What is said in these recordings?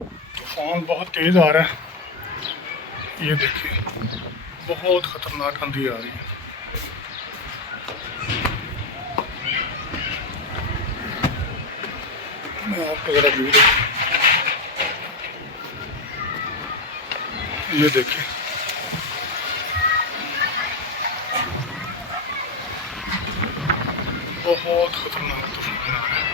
तूफान बहुत तेज़ आ रहा है, ये देखिए बहुत ख़तरनाक आंधी आ रही है। मैं आपको ज़रा व्यू देखूँ, ये देखिए बहुत ख़तरनाक तूफान आ रहा है।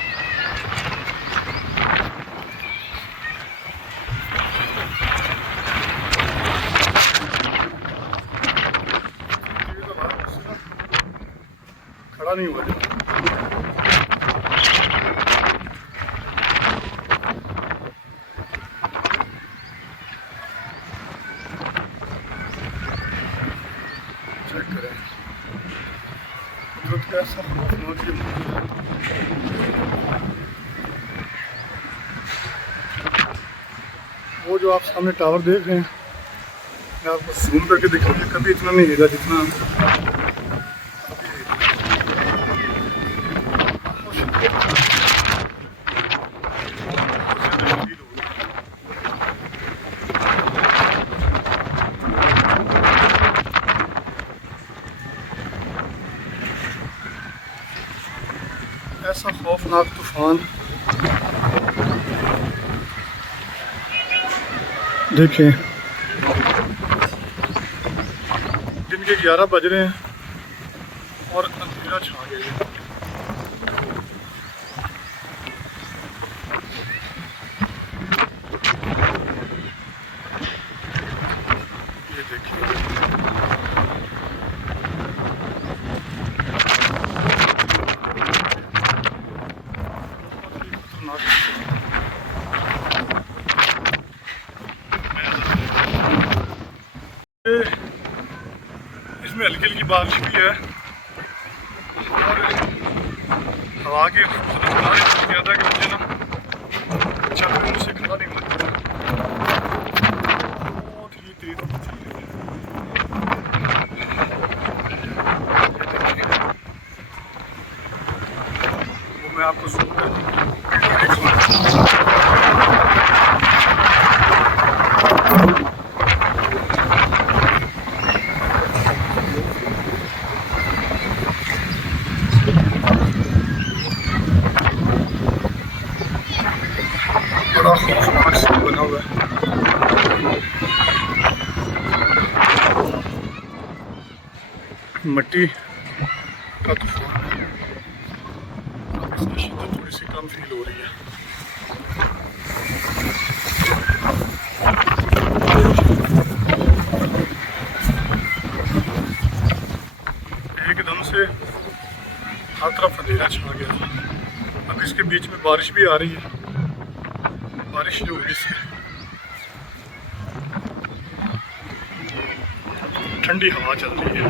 खड़ा नहीं हुआ चेक करें कुदरत का ऐसा खौफनाक ये मंजर है। वो जो आप सामने टावर देख रहे हैं, मैं आपको जूम करके दिखाऊंगा, कभी इतना नहीं हिला जितना ऐसा खौफनाक तूफान देखें। दिन के 11 बज रहे हैं और अंधेरा छा गया है। ये देखिए इसमें हल्की हल्की बारिश भी है और हवा की रफ्तार इतनी ज़्यादा कि मुझे ना छत पे मुझसे खड़ा नहीं लगता, बहुत ही तेज चल रही है। वो मैं आपको जूम कर बड़ा खौफनाक सीन बना हुआ है। मिट्टी का तूफान है, अब इसकी शिद्दत थोड़ी सी कम फील हो रही है। एकदम से हर तरफ अंधेरा छा गया था। अब इसके बीच में बारिश भी आ रही है, बारिश जो हुई इससे ठंडी हवा चल रही है।